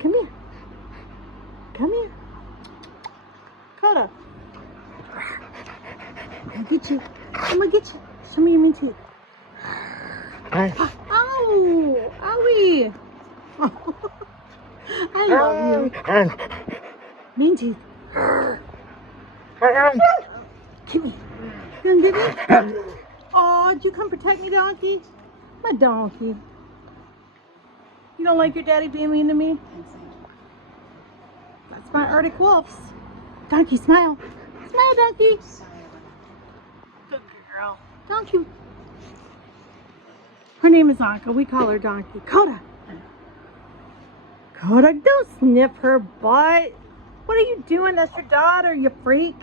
Come here. Come here. Coda. I'm gonna get you. I'm gonna get you. Show me your mean teeth. Ow! Owie! I love you. Mean teeth. Come here. You gonna get me? Oh, did you come protect me, donkey? My donkey. You don't like your daddy being mean to me? That's my Arctic wolves. Donkey, smile. Smile, donkey. Good girl. Donkey. Her name is Anka. We call her Donkey. Coda. Coda, don't sniff her butt. What are you doing? That's your daughter, you freak.